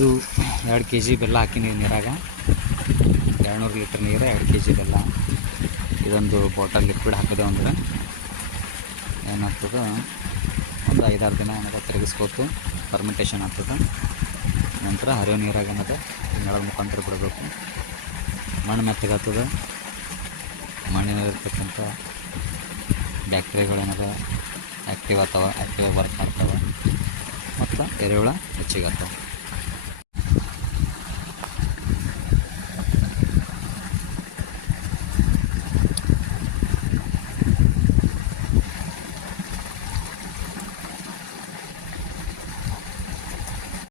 ಇದು 2 kg ಬೆಲ್ಲ ಹಾಕಿನಿ ನೀರಾಗ. 200 ಲೀಟ್ರ್ ನೀರು 2 kg ಬೆಲ್ಲ. ಇದೊಂದು ಬಾಟಲ್ ಲಿಕ್ವಿಡ್ ಹಾಕಿದೆ ಅಂದ್ರೆ ಏನಾಗ್ತದೆ, ಒಂದು 5-6 ದಿನ ಏನದ ತಿರುಗಿಸ್ಬೇಕು, ಫರ್ಮೆಂಟೇಷನ್ ಆಗ್ತದೆ. ನಂತರ ಹರಿಯೋ ನೀರಾಗ ಏನದ ನೆಲದ ಮುಖಾಂತರ ಬಿಡಬೇಕು. ಮಣ್ಣು ಮೆತ್ತಗಾಗ್ತದೆ. ಮಣ್ಣಿನಲ್ಲಿರ್ತಕ್ಕಂಥ ಬ್ಯಾಕ್ಟೀರಿಯಾಗಳೇನದ ಆ್ಯಕ್ಟಿವ್ ಆಗ್ತಾವೆ, ಆ್ಯಕ್ಟಿವ್ ವರ್ಕ್ ಮಾಡ್ತಾವೆ ಮತ್ತು ಎರೆಹುಳ ಹೆಚ್ಚಿಗೆ ಆಗ್ತಾವೆ.